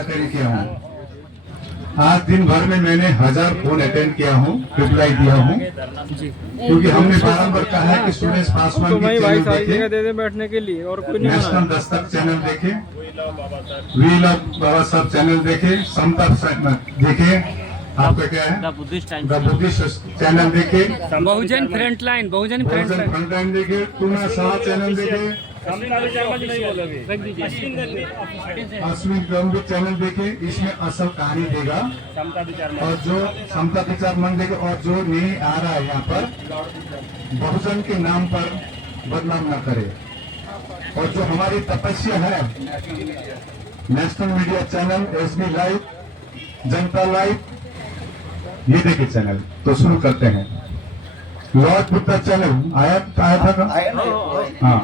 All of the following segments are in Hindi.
किया हूँ। आज दिन भर में मैंने 1000 फोन अटेंड किया हूँ, रिप्लाई दिया हूँ, क्योंकि हमने बारंबार कहा है कि सुरेश पासवान तो की भाई चैनल सारी देखे, जगह दे दे बैठने के लिए और कुछ नहीं नेशनल बनाना। दस्तक चैनल देखे, वी लव बाबा साहब चैनल देखे, समता देखे, आपका क्या है द बुद्धिस्ट चैनल देखे, बहुजन फ्रंटलाइन फ्रंटलाइन देखे, तुम्हारा साहा चैनल देखे, अस्मिन गंभीर चैनल देखे। इसमें असल कहानी देगा और जो समता विचार मंच देगा, और जो नहीं आ रहा है यहाँ पर बहुजन के नाम पर बदनाम न करे। और जो हमारी तपस्या है, national media channel SB live, जनता लाइव, ये देखिए चैनल। तो शुरू करते हैं। लॉर्ड बुद्धा चैनल आया था हाँ,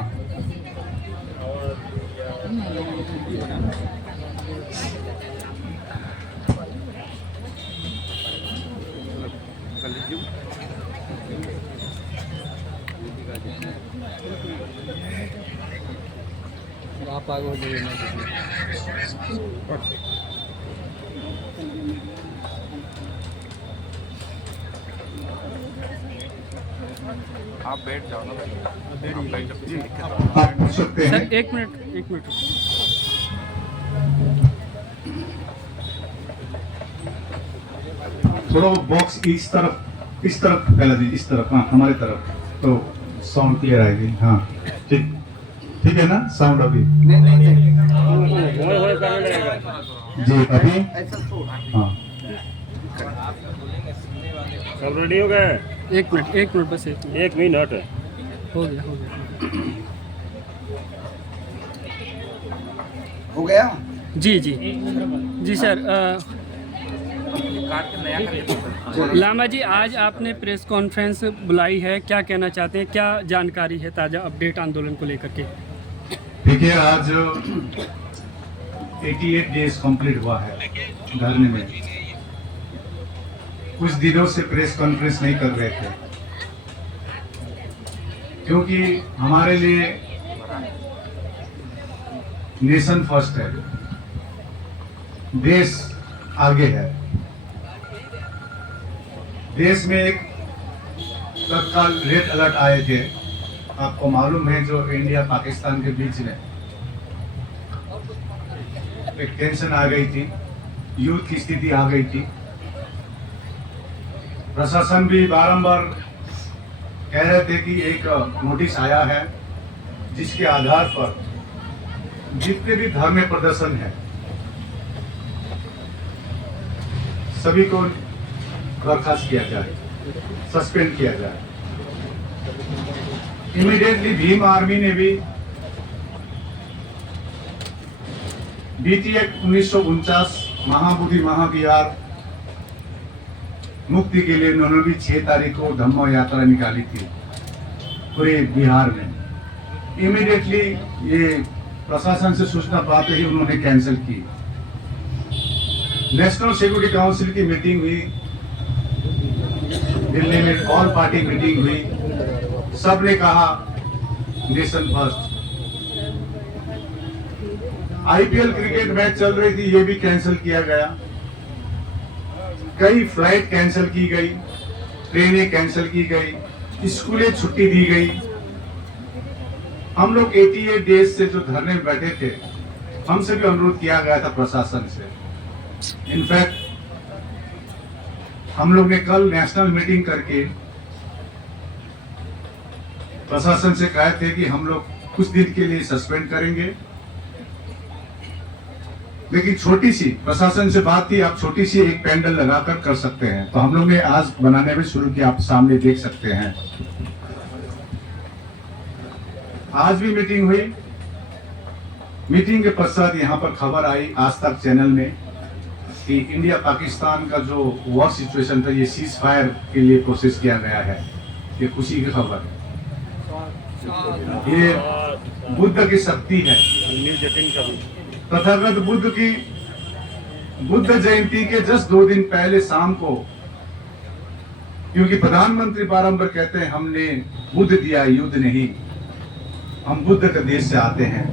आप आगे हो जाइए। आप बैठ जाओ ना, आप पूछ सकते हैं। सर एक मिनट थोड़ा बॉक्स इस तरफ फैला दीजिए, इस तरफ, हाँ हमारी तरफ, तो साउंड क्लियर आएगी। हाँ ठीक है ना, साउंड अभी जी अभी हाँ सब रेडी हो गए? एक मिनट बस एक मिनट हो गया हो गया। जी सर। लामा जी, आज आपने प्रेस कॉन्फ्रेंस बुलाई है, क्या कहना चाहते हैं, क्या जानकारी है ताज़ा अपडेट आंदोलन को लेकर के? देखिए, आज 88 डेज कंप्लीट हुआ है धरने में। कुछ दिनों से प्रेस कॉन्फ्रेंस नहीं कर रहे थे, क्योंकि हमारे लिए नेशन फर्स्ट है, देश आगे है। देश में एक तत्काल रेड अलर्ट आए थे, आपको मालूम है, जो इंडिया पाकिस्तान के बीच में एक टेंशन आ गई थी, युद्ध की स्थिति आ गई थी। प्रशासन भी बारंबार कह रहे थे कि एक नोटिस आया है, जिसके आधार पर जितने भी धरने प्रदर्शन है सभी को बर्खास्त किया जाए, सस्पेंड किया जाए। इमीडिएटली भीम आर्मी ने भी BTF 1949 महाबोधि महाविहार मुक्ति के लिए उन्होंने भी 6 तारीख को धम्म यात्रा निकाली थी पूरे बिहार में। इमीडिएटली ये प्रशासन से सूचना पाते ही उन्होंने कैंसिल की। नेशनल सिक्योरिटी काउंसिल की मीटिंग हुई दिल्ली में, ऑल पार्टी मीटिंग हुई, सबने कहा nation first. IPL cricket match चल रही थी, ये भी कैंसिल किया गया। कई फ्लाइट कैंसिल की गई, ट्रेनें कैंसिल की गई, स्कूलें छुट्टी दी गई। हम लोग 88 डेज से जो धरने में बैठे थे, हमसे भी अनुरोध किया गया था प्रशासन से। इनफैक्ट हम लोग ने कल नेशनल मीटिंग करके प्रशासन से कहे थे कि हम लोग कुछ दिन के लिए सस्पेंड करेंगे, लेकिन छोटी सी प्रशासन से बात थी, आप छोटी सी एक पैंडल लगाकर कर सकते हैं। तो हम लोग ने आज बनाने में शुरू किया, आप सामने देख सकते हैं। आज भी मीटिंग हुई। मीटिंग के पश्चात यहाँ पर खबर आई आज तक चैनल में कि इंडिया पाकिस्तान का जो वॉर सिचुएशन था, ये सीज फायर के लिए कोशिश किया गया है। ये खुशी की खबर है। ये बुद्ध की शक्ति है। तथागत बुद्ध जयंती के जस्ट 2 दिन पहले शाम को, क्योंकि प्रधानमंत्री बारंबार कहते हैं हमने बुद्ध दिया, युद्ध नहीं, हम बुद्ध के देश से आते हैं।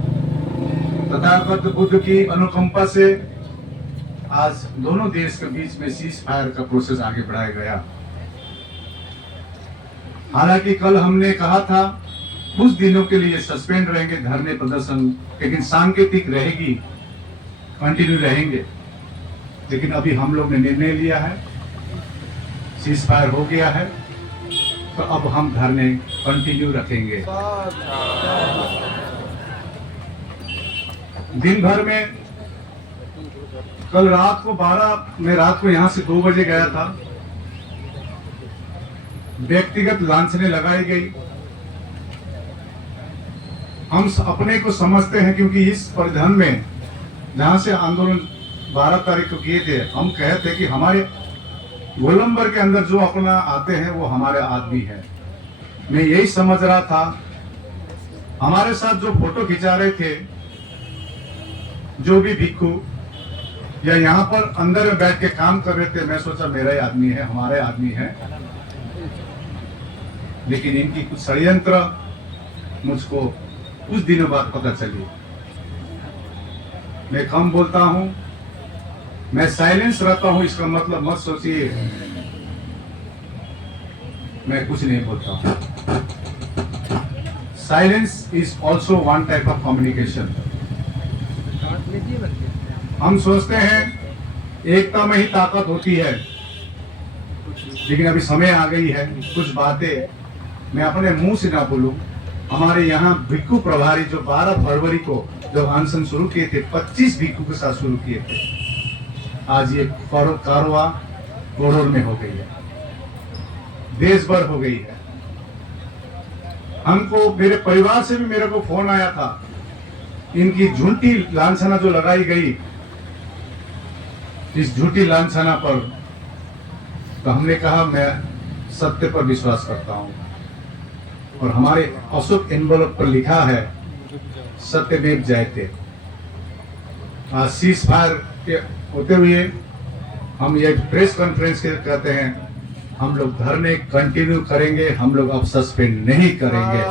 तथागत बुद्ध की अनुकंपा से आज दोनों देश के बीच में सीज फायर का प्रोसेस आगे बढ़ाया गया। हालांकि कल हमने कहा था कुछ दिनों के लिए सस्पेंड रहेंगे धरने प्रदर्शन, लेकिन सांकेतिक रहेगी, कंटिन्यू रहेंगे। लेकिन अभी हम लोग ने निर्णय लिया है, सीज फायर हो गया है, तो अब हम धरने कंटिन्यू रखेंगे। दिन भर में कल रात को 12 मैं रात को यहां से 2 बजे गया था। व्यक्तिगत लांछनें लगाई गई। हम अपने को समझते हैं, क्योंकि इस परिधान में जहां से आंदोलन 12 तारीख को किए थे, हम कहे थे कि हमारे गोलंबर के अंदर जो अपना आते हैं वो हमारे आदमी है। मैं यही समझ रहा था। हमारे साथ जो फोटो खिंचा रहे थे जो भी भिक्खू या यहाँ पर अंदर में बैठ के काम कर रहे थे, मैं सोचा मेरा ही आदमी है, हमारे आदमी है। लेकिन इनकी कुछ षड्यंत्र मुझको कुछ दिनों बाद पता चली। मैं कम बोलता हूं, मैं साइलेंस रहता हूं, इसका मतलब मत सोचिए मैं कुछ नहीं बोलता हूं। Silence is also one type of communication. हम सोचते हैं एकता में ही ताकत होती है, लेकिन अभी समय आ गई है कुछ बातें मैं अपने मुंह से ना बोलूं। हमारे यहाँ भिक्खू प्रभारी जो 12 फरवरी को जब अनशन शुरू किए थे, 25 भिक्खू के साथ शुरू किए थे, आज ये कारवा करोड़ में हो गई है, देश भर हो गई है। हमको मेरे परिवार से भी मेरे को फोन आया था, इनकी झूठी लांछना जो लगाई गई, इस झूठी लांछना पर, तो हमने कहा मैं सत्य पर विश्वास करता हूं, और हमारे अशोक एनवलप पर लिखा है सत्यमेव जयते। आज सीज फायर के होते हुए हम ये प्रेस कॉन्फ्रेंस के कहते हैं, हम लोग धरने कंटिन्यू करेंगे, हम लोग अब सस्पेंड नहीं करेंगे।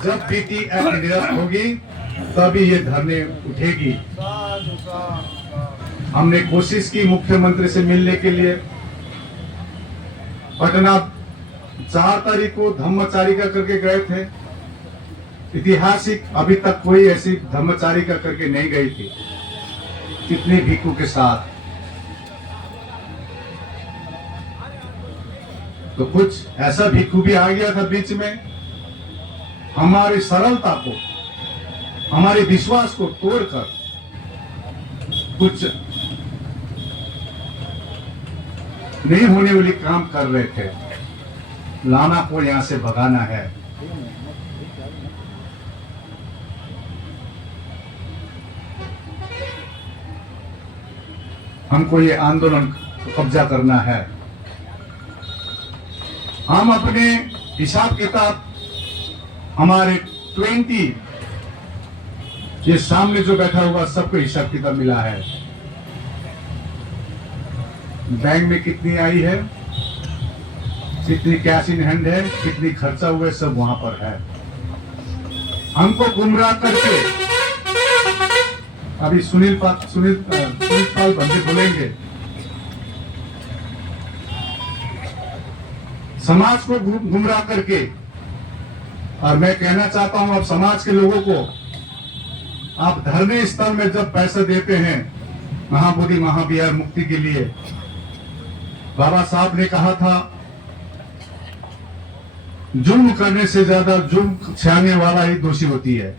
जब बीटी एक्ट निरस्त होगी तभी ये धरने उठेगी। हमने कोशिश की मुख्यमंत्री से मिलने के लिए। पटना 4 तारीख को धम्मचारिका करके गए थे, ऐतिहासिक, अभी तक कोई ऐसी धम्मचारिका करके नहीं गई थी कितने भिक्खू के साथ। तो कुछ ऐसा भिक्खू भी आ गया था बीच में, हमारी सरलता को, हमारे विश्वास को तोड़कर कुछ नहीं होने वाली काम कर रहे थे। लाना को यहां से भगाना है। हमको ये आंदोलन कब्जा करना है। हम अपने हिसाब किताब, हमारे 20 ये सामने जो बैठा हुआ सबको हिसाब किताब मिला है। बैंक में कितनी आई है, कितनी कैश इन हैंड है, कितनी खर्चा हुआ है, सब वहां पर है। हमको गुमराह करके अभी सुनील पाल बंदे बोलेंगे, समाज को गुमराह करके। और मैं कहना चाहता हूं अब समाज के लोगों को, आप धरने स्थल में जब पैसा देते हैं महाबोधि महाविहार मुक्ति के लिए, बाबा साहब ने कहा था जुल्म करने से ज्यादा जुल्म सहने वाला ही दोषी होती है।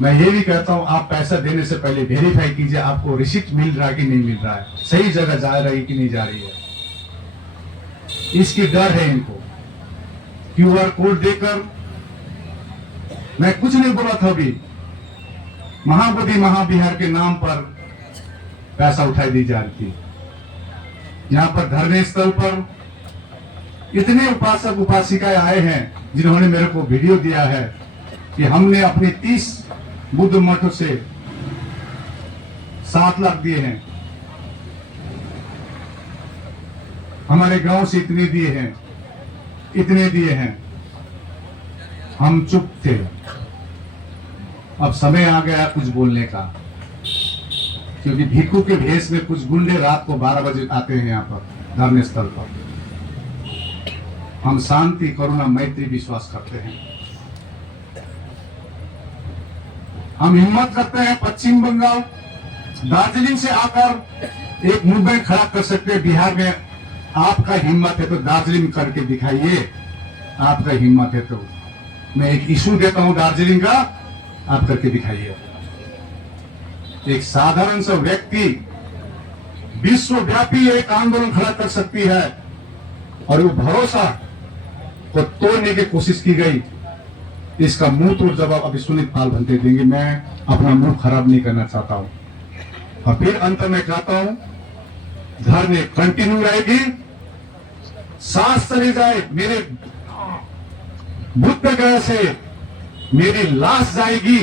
मैं ये भी कहता हूं आप पैसा देने से पहले वेरीफाई कीजिए आपको रिसिप्ट मिल रहा है कि नहीं मिल रहा है, सही जगह जा रही कि नहीं जा रही है। इसकी डर है इनको। QR कोड देकर, मैं कुछ नहीं बोला था अभी, महाबोधि महाविहार के नाम पर पैसा उठाई दी जा रही थी। यहाँ पर धरने स्थल पर इतने उपासक उपासिकाएं आए हैं जिन्होंने मेरे को वीडियो दिया है कि हमने अपने 30 बुद्ध मठों से 7 लाख दिए हैं, हमारे गांव से इतने दिए हैं, इतने दिए हैं। हम चुप थे। अब समय आ गया कुछ बोलने का। क्योंकि भिक्षु के भेष में कुछ गुंडे रात को 12 बजे आते हैं यहाँ पर धरने स्थल पर। हम शांति, करुणा, मैत्री विश्वास करते हैं। हम हिम्मत करते हैं पश्चिम बंगाल, दार्जिलिंग से आकर एक मूवमेंट खड़ा कर सकते हैं। बिहार में आपका हिम्मत है तो दार्जिलिंग करके दिखाइए, आपका हिम्मत है तो। मैं एक इशू देता हूं दार्जिलिंग का, आप करके दिखाइए। एक साधारण सा व्यक्ति विश्वव्यापी एक आंदोलन खड़ा कर सकती है, और वो भरोसा को तोड़ने की कोशिश की गई। इसका मुंह तोड़ जवाब अभी सुनीत पाल भंते देंगे। मैं अपना मुंह खराब नहीं करना चाहता हूं। और फिर अंत में कहता हूं, धरने कंटिन्यू रहेगी, सांस चली जाए मेरे बुद्ध गया से मेरी लाश जाएगी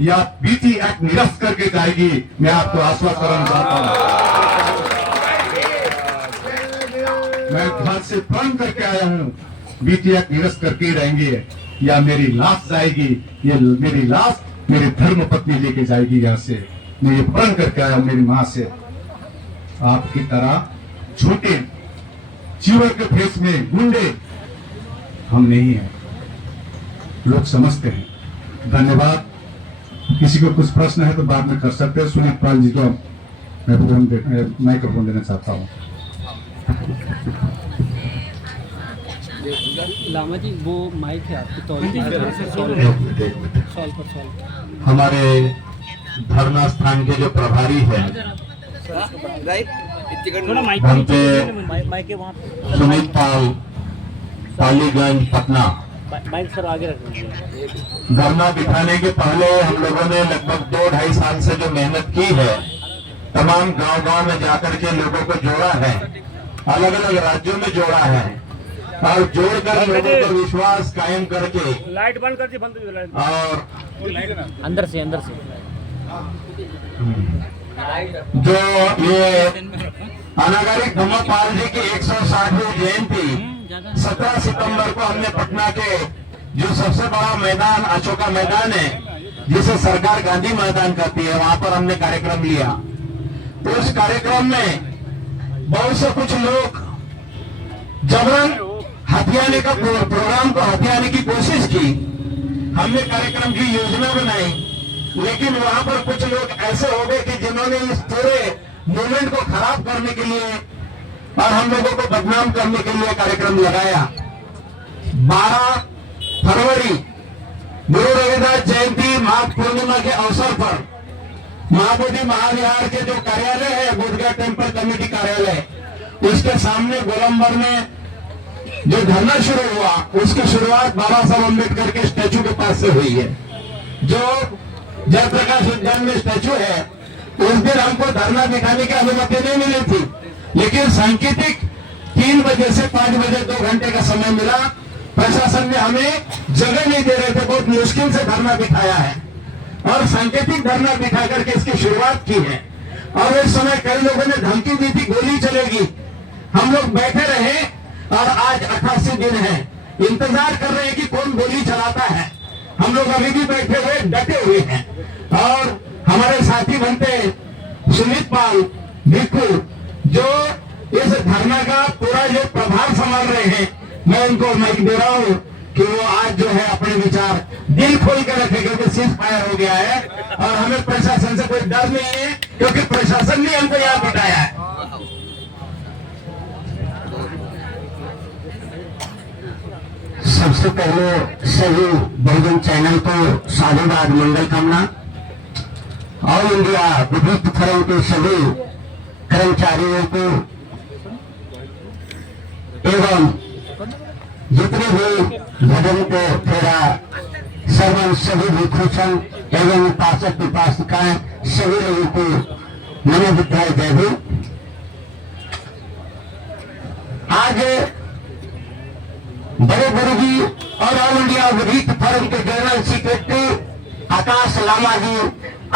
या बीटी एक्ट निरस्त करके जाएगी, मैं आपको आश्वस्त करना चाहता हूं। मैं घर से प्रण करके आया हूं, बीटी एक्ट निरस्त करके ही रहेंगे या मेरी लाश जाएगी, ये मेरी लाश मेरी धर्म पत्नी लेके जाएगी यहाँ से। मैं ये प्रण करके आया हूं मेरी मां से। आपकी तरह झूठे चीवर के फेस में गुंडे हम नहीं हैं, लोग समझते हैं। धन्यवाद। किसी को कुछ प्रश्न है तो बाद में कर सकते हैं। सुनीत पाल जी को मैं माइक्रोफोन देना चाहता हूँ। लामा जी वो माइक है आपकी, हमारे धरना स्थान के जो प्रभारी है भंते सुनीत पाल, पालीगंज, पटना, माइक सर आगे रख लीजिए। धरना दिखाने के पहले हम लोगों ने लगभग 2-2.5 साल से जो मेहनत की है, तमाम गांव-गांव में जाकर के लोगों को जोड़ा है, अलग अलग राज्यों में जोड़ा है, और जोड़कर लोगों को विश्वास कायम करके लाइट बंद कर दी, बंद और अंदर से जो ये अनागरिक धम्मपाल जी की 160वीं जयंती 17 सितंबर को हमने पटना के जो सबसे बड़ा मैदान अशोका मैदान है, जिसे सरकार गांधी मैदान कहती है, वहां पर हमने कार्यक्रम लिया। तो उस कार्यक्रम में बहुत से कुछ लोग जबरन हथियाने का प्रोग्राम को हथियाने की कोशिश की। हमने कार्यक्रम की योजना बनाई, लेकिन वहां पर कुछ लोग ऐसे हो गए कि जिन्होंने इस पूरे मूवमेंट को खराब करने के लिए और हम लोगों को बदनाम करने के लिए कार्यक्रम लगाया। 12 फरवरी गुरु रविदास जयंती माघ पूर्णिमा के अवसर पर महाबोधि महाविहार के जो कार्यालय है, बोधगया टेम्पल कमेटी कार्यालय, उसके सामने गोलंबर में जो धरना शुरू हुआ, उसकी शुरुआत बाबा साहब अम्बेडकर के स्टैचू के पास से हुई है। जो जयप्रकाश उद्यान में स्टैचू है, उस दिन हमको धरना दिखाने की अनुमति नहीं मिली थी, लेकिन सांकेतिक 3 बजे से 5 बजे 2 घंटे का समय मिला। प्रशासन ने हमें जगह नहीं दे रहे थे, बहुत मुश्किल से धरना दिखाया है और सांकेतिक धरना दिखा करके इसकी शुरुआत की है। और इस समय कई लोगों ने धमकी दी थी गोली चलेगी। हम लोग बैठे रहे और आज 88 दिन है, इंतजार कर रहे हैं कि कौन गोली चलाता है। हम लोग अभी भी बैठे हुए डटे हुए हैं। और हमारे साथी बनते सुनीत पाल भिक्खू जो इस धरना का पूरा जो प्रभार संभाल रहे हैं, मैं उनको माइक दे रहा हूँ कि वो आज जो है अपने विचार दिल खोल कर रखे, क्योंकि सीज फायर हो गया है और हमें प्रशासन से कोई डर नहीं है, क्योंकि प्रशासन ने हमको यहाँ बिठाया है। सबसे पहले सभी बहुजन चैनल को साधुवाद, मंगल कामना। ऑल इंडिया बुद्धिस्ट फोरम के सभी कर्मचारियों को एवं जितने भी भजन को फेरा सर्वन सभी विभूषण एवं उपासक उपासिकाएं सभी लोगों को नमो बुद्धाय जय भीम। आज बड़े गुरु जी और ऑल इंडिया बुद्धिस्ट फोरम के जनरल सेक्रेटरी आकाश लामा जी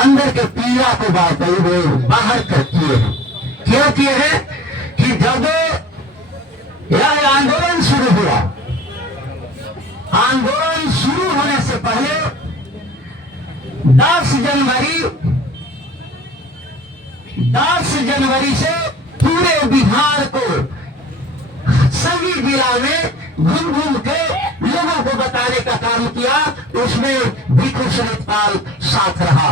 अंदर के पीड़ा को बाहर कर किए हैं। क्यों किए हैं कि जब यह आंदोलन शुरू हुआ, आंदोलन शुरू होने से पहले 10 जनवरी 10 जनवरी से पूरे बिहार को सभी जिला में घूम घूम के लोगों को बताने का काम किया। उसमें भिखु सुरतपाल साथ रहा।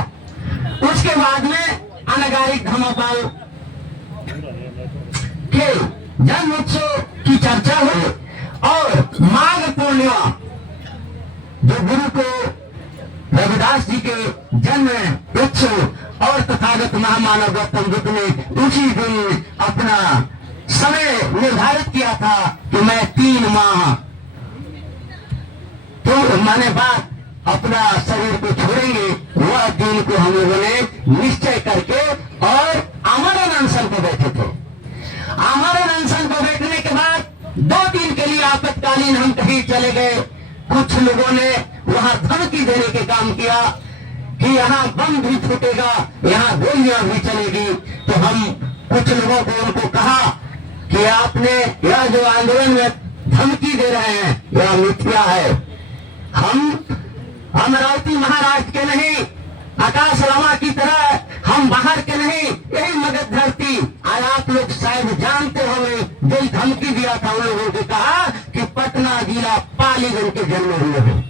उसके बाद में अनगारिक धर्मपाल के जन्म उत्सव की चर्चा हुई और माघ पूर्णिमा जो गुरु को रविदास जी के जन्म उत्सव और तथागत महामानव गौतम बुद्ध ने उसी दिन अपना समय निर्धारित किया था कि मैं 3 माह तो माने बाद अपना शरीर को छोड़ेंगे। वह दिन को हम लोगों ने निश्चय करके और आमरण अनशन को बैठे थे। आमरण अनशन को बैठने के बाद 2 दिन के लिए आपातकालीन हम कहीं चले गए। कुछ लोगों ने वहां धमकी देने के काम किया कि यहाँ बम भी फूटेगा, यहाँ गोलियां भी चलेगी। तो हम कुछ लोगों को उनको कहा कि आपने यह जो आंदोलन में धमकी दे रहे हैं यह मिथ्या है। हम अमरावती महाराष्ट्र के नहीं, आकाश रामा की तरह हम बाहर के नहीं, यही मगध धरती। आज आप लोग शायद जानते होंगे जो धमकी दिया था उन लोगों को कहा कि पटना जिला पालीगंज के जन्म हुए हैं।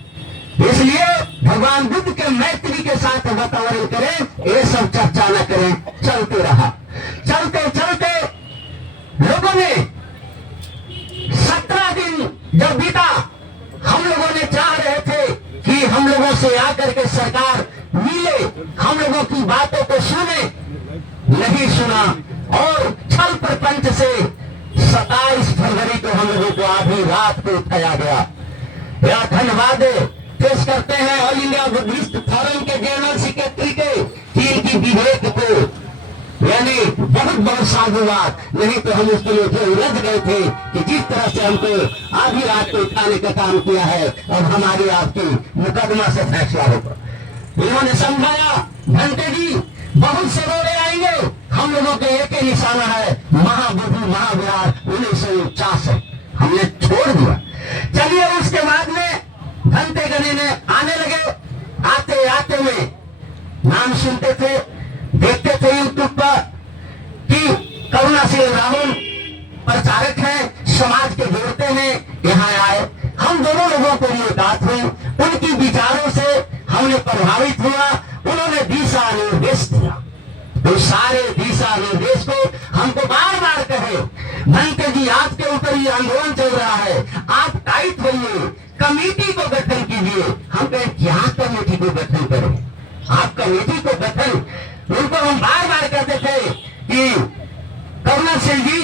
इसलिए भगवान बुद्ध के मैत्री के साथ वातावरण करें, ये सब चर्चा न करें। चलते रहा, चलते चलते लोगों ने 17 दिन जब बीता, हम लोगों ने चाह रहे थे कि हम लोगों से आकर के सरकार मिले, हम लोगों की बातों को सुने, नहीं सुना और छल प्रपंच से 27 फरवरी को हम लोगों को आधी रात को उठाया गया। यह धन्यवाद पेश करते हैं ऑल इंडिया बुद्धिस्ट फोरम के जनरल सेक्रेटरी के इनकी विवेक को, यानी बहुत बहुत साधुवाद। नहीं तो हम उसके लिए उलझ गए थे कि जिस तरह से हमको आधी रात को उठाने का काम किया है और हमारी आपकी मुकदमा से फैसला होगा। इन्होंने समझाया घंटे जी बहुत से रोड़े आएंगे, हम लोगों के एक ही निशाना है महाबोधि महाविहार 1949 है। हमने छोड़ दिया। चलिए उसके बाद में घंटे गणने आने लगे। आते आते में नाम सुनते थे, देखते थे यूट्यूब पर कि करुणाशील राहुल प्रचारक हैं, समाज के जोड़ते हैं, यहाँ आए। हम दोनों लोगों को मुलाकात हुई, उनकी विचारों से हमने प्रभावित हुआ। उन्होंने दिशा निर्देश दिया। तो सारे दिशा निर्देश को हमको बार बार कहे घंटे जी आपके ऊपर ये आंदोलन चल रहा है, आप टाइट होइए, कमेटी को गठन कीजिए। हम कहें क्या कमेटी को गठन करें, आप कमेटी को गठन। उनको हम बार बार कहते थे कि करुणाशील जी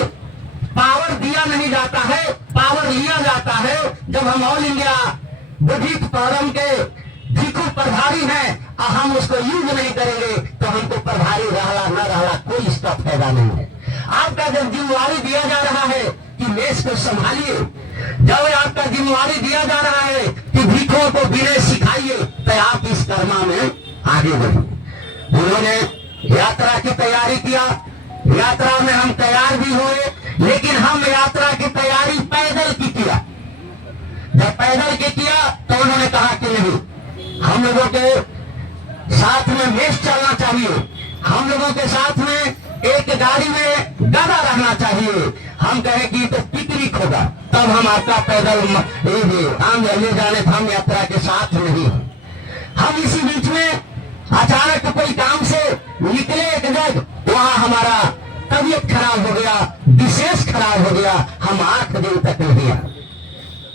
पावर दिया नहीं जाता है, पावर लिया जाता है। जब हम ऑल इंडिया बुद्धिस्ट फोरम के भिखु प्रभारी हैं और हम उसको यूज नहीं करेंगे तो हमको प्रभारी रहला न रहला कोई इसका फायदा नहीं है। आपका जब जिम्मेवारी दिया जा रहा है कि देश को संभालिए, जब आपका जिम्मेवारी दिया जा रहा है कि भिखुओं को विनय सिखाइए, तो आप इस कर्मा में आगे बढ़िए। उन्होंने यात्रा की तैयारी किया। यात्रा में हम तैयार भी हुए, लेकिन हम यात्रा की तैयारी पैदल की किया। जब पैदल की किया तो उन्होंने कहा कि नहीं, हम लोगों के साथ में मेष चलना चाहिए, हम लोगों के साथ में एक गाड़ी में गधा रहना चाहिए। हम कहें कि तो पिकनिक होगा, तब हम आपका पैदल आम ले जाने, हम यात्रा के साथ नहीं। हम इसी बीच में अचानक कोई काम से निकले एक जगह, वहां हमारा तबीयत खराब हो गया, विशेष खराब हो गया, हम 8 दिन तक नहीं आए।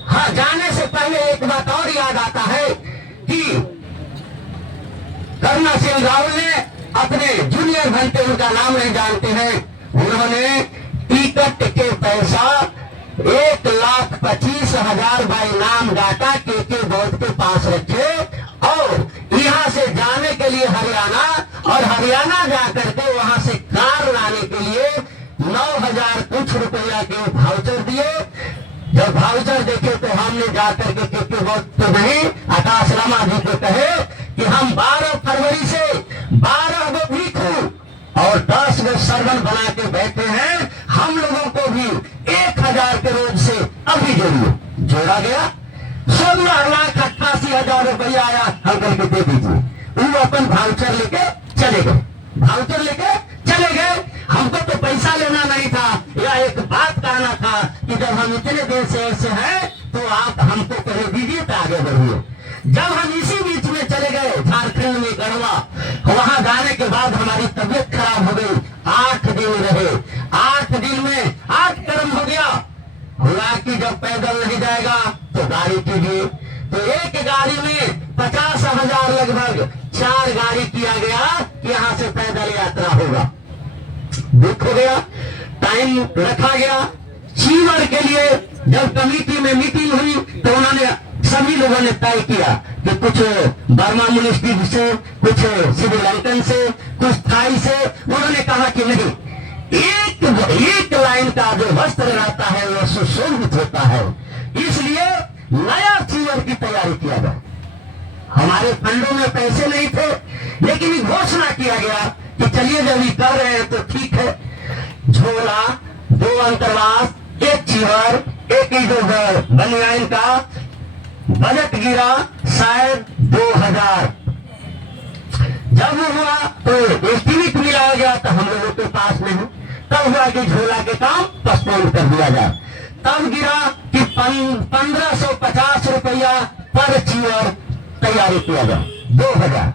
हाँ, जाने से पहले एक बात और याद आता है कि करुणाशील राहुल ने अपने जूनियर घंटे, उनका नाम नहीं जानते हैं, उन्होंने टिकट के पैसा 1,25,000 बाई नाम डाटा के बौद्ध के पास रखे और यहाँ से जाने के लिए हरियाणा और हरियाणा जाकर के वहां से कार लाने के लिए 9,000 कुछ रुपया के भाउचर दिए। जब भाउचर देखे तो हमने जाकर के बौद्ध तो नहीं, आकाश रामा जी को कहे कि हम 12 फरवरी से 12 गो भिखु और 10 गो सर्वन बना के बैठे हैं। हम लोगों को भी 1,000 के रोज से अभी जोड़िए। जोड़ा गया, 16,88,000 रुपया आया। हम करके दे दीजिए। वो अपन भाउचर लेके चले गए, भाउचर लेके चले गए। हम इतने देर से ऐसे हैं तो आप हमको कह दीजिए तो आगे बढ़िए। जब हम इसी बीच में चले गए झारखंड में गढ़वा, वहां जाने के बाद हमारी तबीयत खराब हो गई। 8 दिन रहे, 8 दिन में 8 कर्म हो गया। हुआ कि जब पैदल नहीं जाएगा तो गाड़ी कीजिए, तो एक गाड़ी में 50,000 लगभग 4 गाड़ी किया गया कि यहाँ से पैदल यात्रा होगा। दुख हो गया, टाइम रखा गया। चीवर के लिए जब कमेटी में मीटिंग हुई तो उन्होंने सभी लोगों ने तय किया कि कुछ बर्मा मिनिस्ट्री से, कुछ श्रीलंकन से, कुछ थाई से, उन्होंने कहा कि नहीं, एक लाइन का जो वस्त्र रहता है वो सुशोभित होता है, इसलिए नया चीवर की तैयारी किया गया। हमारे फंडों में पैसे नहीं थे, लेकिन घोषणा किया गया कि चलिए जब ये कर रहे हैं तो ठीक है। झोला, 2 अंतरवास, 1 चीवर, 1 जो बनियान का बजट गिरा शायद 2000। जब हुआ तो एस्टीमेट मिलाया गया तो हम लोगों के पास नहीं, तब हुआ कि झोला के काम पोस्टपोन कर दिया जाए। तब गिरा कि 1550 रुपया पर चीवर तैयारी किया जाए, 2000।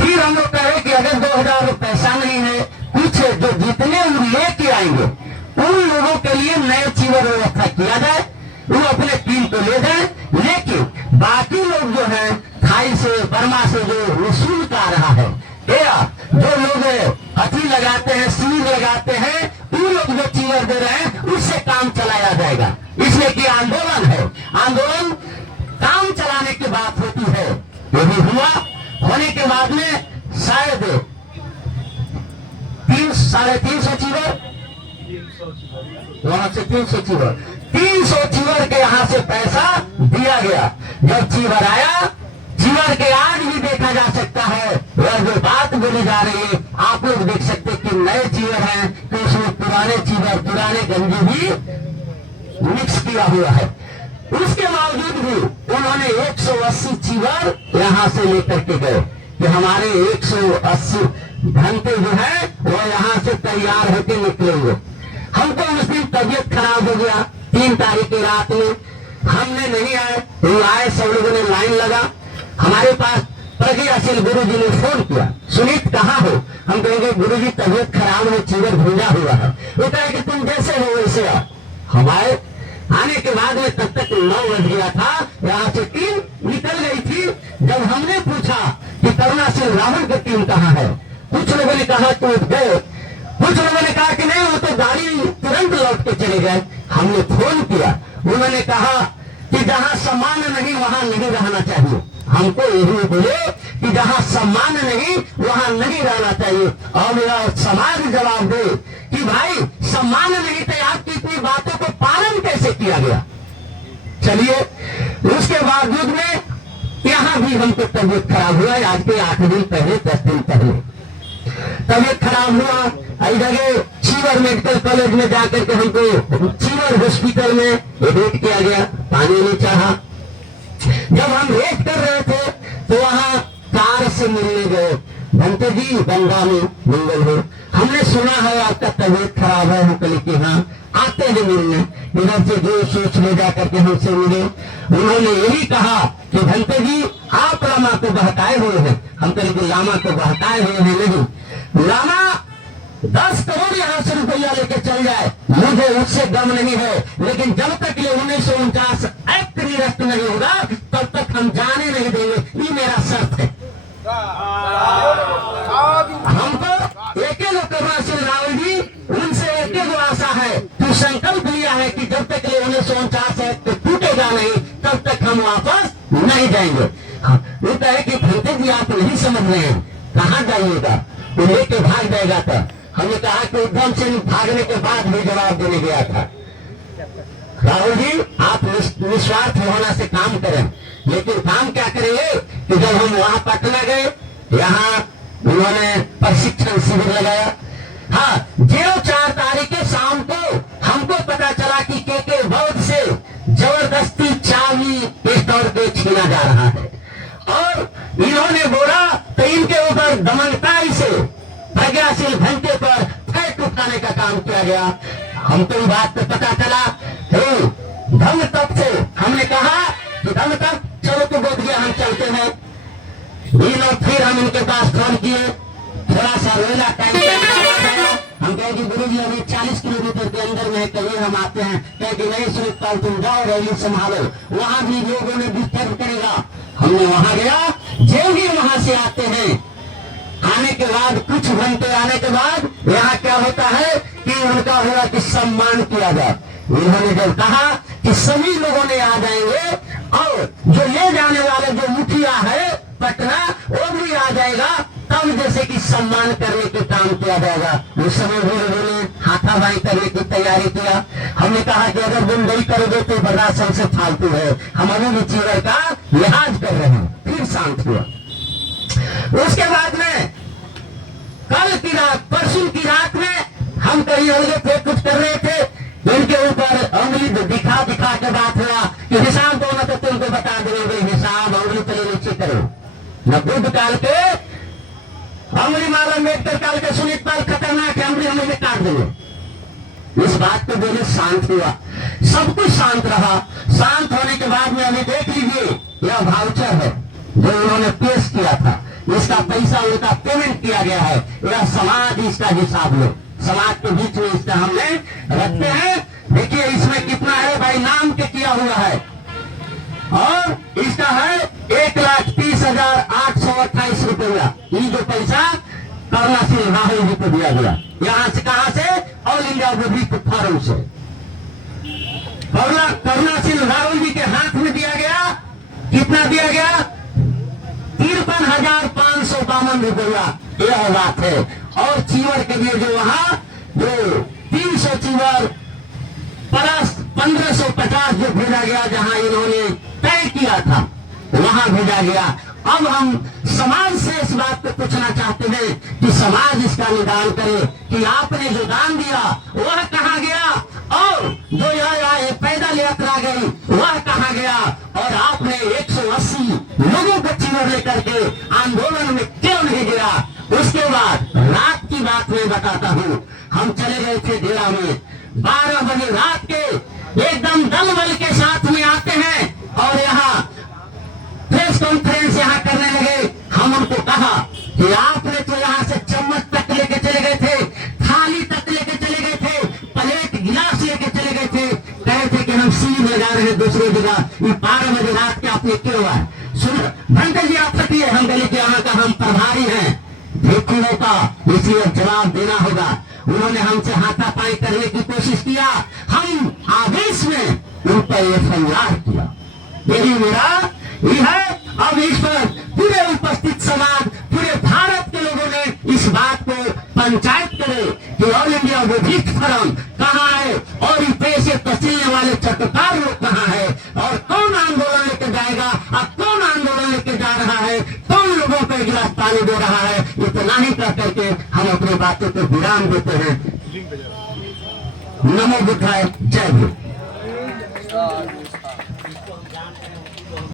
फिर हम लोग कहे कि अगर 2000 पैसा नहीं है, कुछ जो जितने लेके आएंगे उन लोगों के लिए नए चीवर व्यवस्था किया जाए, वो अपने टीम को ले जाए। लेकिन बाकी लोग जो है थाई से, बर्मा से जो निःशुल्क आ रहा है, या जो लोग हथी लगाते हैं, शिविर लगाते हैं, उन लोग जो चीवर दे रहे हैं उससे काम चलाया जाएगा। इसलिए कि आंदोलन है, आंदोलन काम चलाने की बात होती है। ये भी हुआ, होने के बाद में शायद 300-350 चीवर, वहां से 300 चीवर, 300 चीवर के यहाँ से पैसा दिया गया। जब चीवर आया, चीवर के आज भी देखा जा सकता है, वह जो बात बोली जा रही है आप लोग देख सकते कि नए चीवर हैं तो उसमें पुराने चीवर, पुराने गंजी भी मिक्स किया हुआ है। उसके बावजूद भी उन्होंने 180 चीवर यहाँ से लेकर के गए कि हमारे 180 घंटे जो है वो यहाँ से तैयार होकर निकलेंगे। हमको उस दिन तबियत खराब हो गया, 3 तारीख की रात में हमने नहीं आए, वो आए, सब लोगों ने लाइन लगा। हमारे पास प्रज्ञाशील गुरु जी ने फोन किया, सुनीत कहाँ हो? हम कहेंगे गुरु जी तबियत खराब है, चीवर भेजा हुआ है। वो कहे कि तुम जैसे हो वैसे आओ। हमारे आने के बाद में तब तक 9 बज गया था, यहाँ से टीम निकल गई थी। जब हमने पूछा कि करुणाशील रावण की टीम कहाँ है, कुछ लोगों ने कहा कि उठ गए, कुछ लोगों ने कहा कि नहीं वो तो गाड़ी तुरंत लौट के चले गए। हमने फोन किया, उन्होंने कहा कि जहाँ सम्मान नहीं वहाँ नहीं रहना चाहिए। हमको यही बोले कि जहाँ सम्मान नहीं वहाँ नहीं रहना चाहिए। और मेरा समाज जवाब दे कि भाई सम्मान नहीं तो आपकी इतनी बातों को पालन कैसे किया गया। चलिए, उसके बावजूद में यहाँ भी हमको तबियत खराब हुआ। आज के 8 दिन पहले, 10 दिन पहले तबियत खराब हुआ। इस जगह चीवर मेडिकल कॉलेज में जाकर के हमको चीवर हॉस्पिटल में एडमिट किया गया, पानी नहीं चाहा। जब हम वेट कर रहे थे तो वहाँ कार से मिलने गए, भंते जी गंगा में मंगल हो, हमने सुना है आपका तबियत खराब है। हम कहे कि हाँ, आते हैं मिलने। इधर से जो सोच ले जाकर के हमसे मिले, उन्होंने यही कहा कि भंते जी आप लामा को बहकाए हुए हैं। हम कहे कि लामा को बहकाए हुए हैं नहीं, लामा 10 करोड़ यहाँ से रुपया लेके चल जाए, मुझे उससे गम नहीं है, लेकिन जब तक ये 1949 एक्ट निरस्त नहीं होगा तब तक हम जाने नहीं देंगे। ये मेरा शर्त है। हमको एक करुणाशील रावल जी, उनसे एक आशा है कि संकल्प लिया है कि जब तक ये 1949 एक्ट टूटेगा नहीं तब तक हम वापस नहीं जाएंगे। वो कहे कि भंते जी आप नहीं समझ रहे हैं, कहाँ जाइएगा, वो लेके भाग जाएगा। तो हमने कहा कि उद्धम सिंह भागने के बाद भी जवाब देने गया था। राहुल जी आप निस्वार्थ होना से काम करें, लेकिन काम क्या करेंगे कि जब हम वहां पटना गए, यहाँ उन्होंने प्रशिक्षण शिविर लगाया। हाँ, जो 4 तारीख के शाम को हमको पता चला कि के बौद्ध से जबरदस्ती चाबी पिस्तौल पे छीना जा रहा है और इन्होंने बोला तो इनके ऊपर दमनकारी से प्रज्ञाशील घंटे पर फैट उठाने का काम किया गया। हमको बात पे पता चला तो धम्म तक से हमने कहा कि धम्म तक चलो तो बोध गया, हम चलते हैं। ये लोग फिर हम इनके पास फोन किए, थोड़ा सा रोला टाइम हम कहे कि गुरु जी अभी 40 किलोमीटर के अंदर में कहीं हम आते हैं, कहे कि नहीं सुनित पाल तुम जाओ रैली संभालो, वहां भी लोगों ने डिस्टर्ब करेगा। हमने वहां गया, जो भी वहां से आते हैं, आने के बाद कुछ घंटे आने के बाद यहाँ क्या होता है कि उनका होगा कि सम्मान किया जाए। उन्होंने जब कहा कि सभी लोगों ने आ जाएंगे और जो ले जाने वाले जो मुखिया है पटना वो भी आ जाएगा, तब जैसे कि सम्मान करने के काम किया जाएगा। उस समय भी उन्होंने हाथाबाई करने की तैयारी किया। हमने कहा कि अगर तुम नहीं करोगे तो बर्दाश्त हमसे फालतू है, हम अभी भी चीवर का लिहाज कर रहे हैं। फिर शांत हुआ। उसके बाद में कल की रात, परसों की रात में हम कहीं अलगे थे, कुछ कर रहे थे, इनके ऊपर उंगली दिखा के बात हुआ कि हिसाब दो ना तो तुमको बता देंगे, हिसाब उंगली पहले नीचे करो न। बुद्ध काल के उंगली मारा, अम्बेडकर काल के सुनीत पाल खतरनाक है, उंगली काट देंगे। इस बात को बोले शांत हुआ, सब कुछ शांत रहा। शांत होने के बाद में अभी देख लीजिए, यह वाउचर है जो उन्होंने पेश किया था, इसका पैसा उनका पेमेंट किया गया है। यह समाज इसका हिसाब लो, समाज के बीच में इसका हमने रखते हैं। देखिए इसमें कितना है भाई, नाम के किया हुआ है, और इसका है 1,30,828 रुपया। ये जो पैसा करुणाशील राहुल जी को दिया गया, यहाँ से कहां से? ऑल इंडिया पब्लिक फोरम से करुणाशील राहुल जी के हाथ में दिया गया। कितना दिया गया? 53,552 रुपया, यह बात है। और चीवर के लिए जो वहां जो 300 चीवर प्लस 1550 जो भेजा गया, जहां इन्होंने तय किया था वहां भेजा गया। अब हम समाज से इस बात को पूछना चाहते हैं कि समाज इसका निदान करे कि आपने जो दान दिया वह कहां गया, और जो यह पैदल यात्रा गई वह कहां गया, और आपने 180 लोगों को चीवर लेकर के आंदोलन में क्यों नहीं गया। उसके बाद रात की बात मैं बताता हूँ, हम चले गए थे डेरा में, 12 बजे रात के एकदम दल बल के साथ में आते हैं और यहाँ प्रेस कॉन्फ्रेंस यहाँ करने लगे। हम उनको कहा कि आपने तो यहाँ से चम्मच तक लेके चले गए थे, थाली तक लेके चले गए थे, प्लेट गिलास लेके चले गए थे, कहे थे कि हम सील में जा रहे हैं दूसरी जगह। ये 12 बजे रात के आपने क्यों आए? सुन भंटे जी आप सकिए, हम गले के यहाँ का हम प्रभारी हैं, भेखुओं का, इसलिए जवाब देना होगा। उन्होंने हमसे हाथापाई करने की कोशिश किया, हम आवेश में उन पर FIR किया। यही मेरा ये है। अब इस पर पूरे उपस्थित समाज, पूरे भारत के लोगों ने इस बात को पंचायत करे कि ऑल इंडिया बुद्धिस्ट फोरम कहाँ है, और इस पैसे तसीलने वाले चटकार लोग कहाँ है, और कौन आंदोलन लेके जाएगा, और कौन आंदोलन लेके जा रहा है, कौन लोगों को एक गिलास पानी दे रहा है। इतना ही कह करके हम अपनी बातों को विराम देते हैं। नमो बुद्धाय, जय हिंद।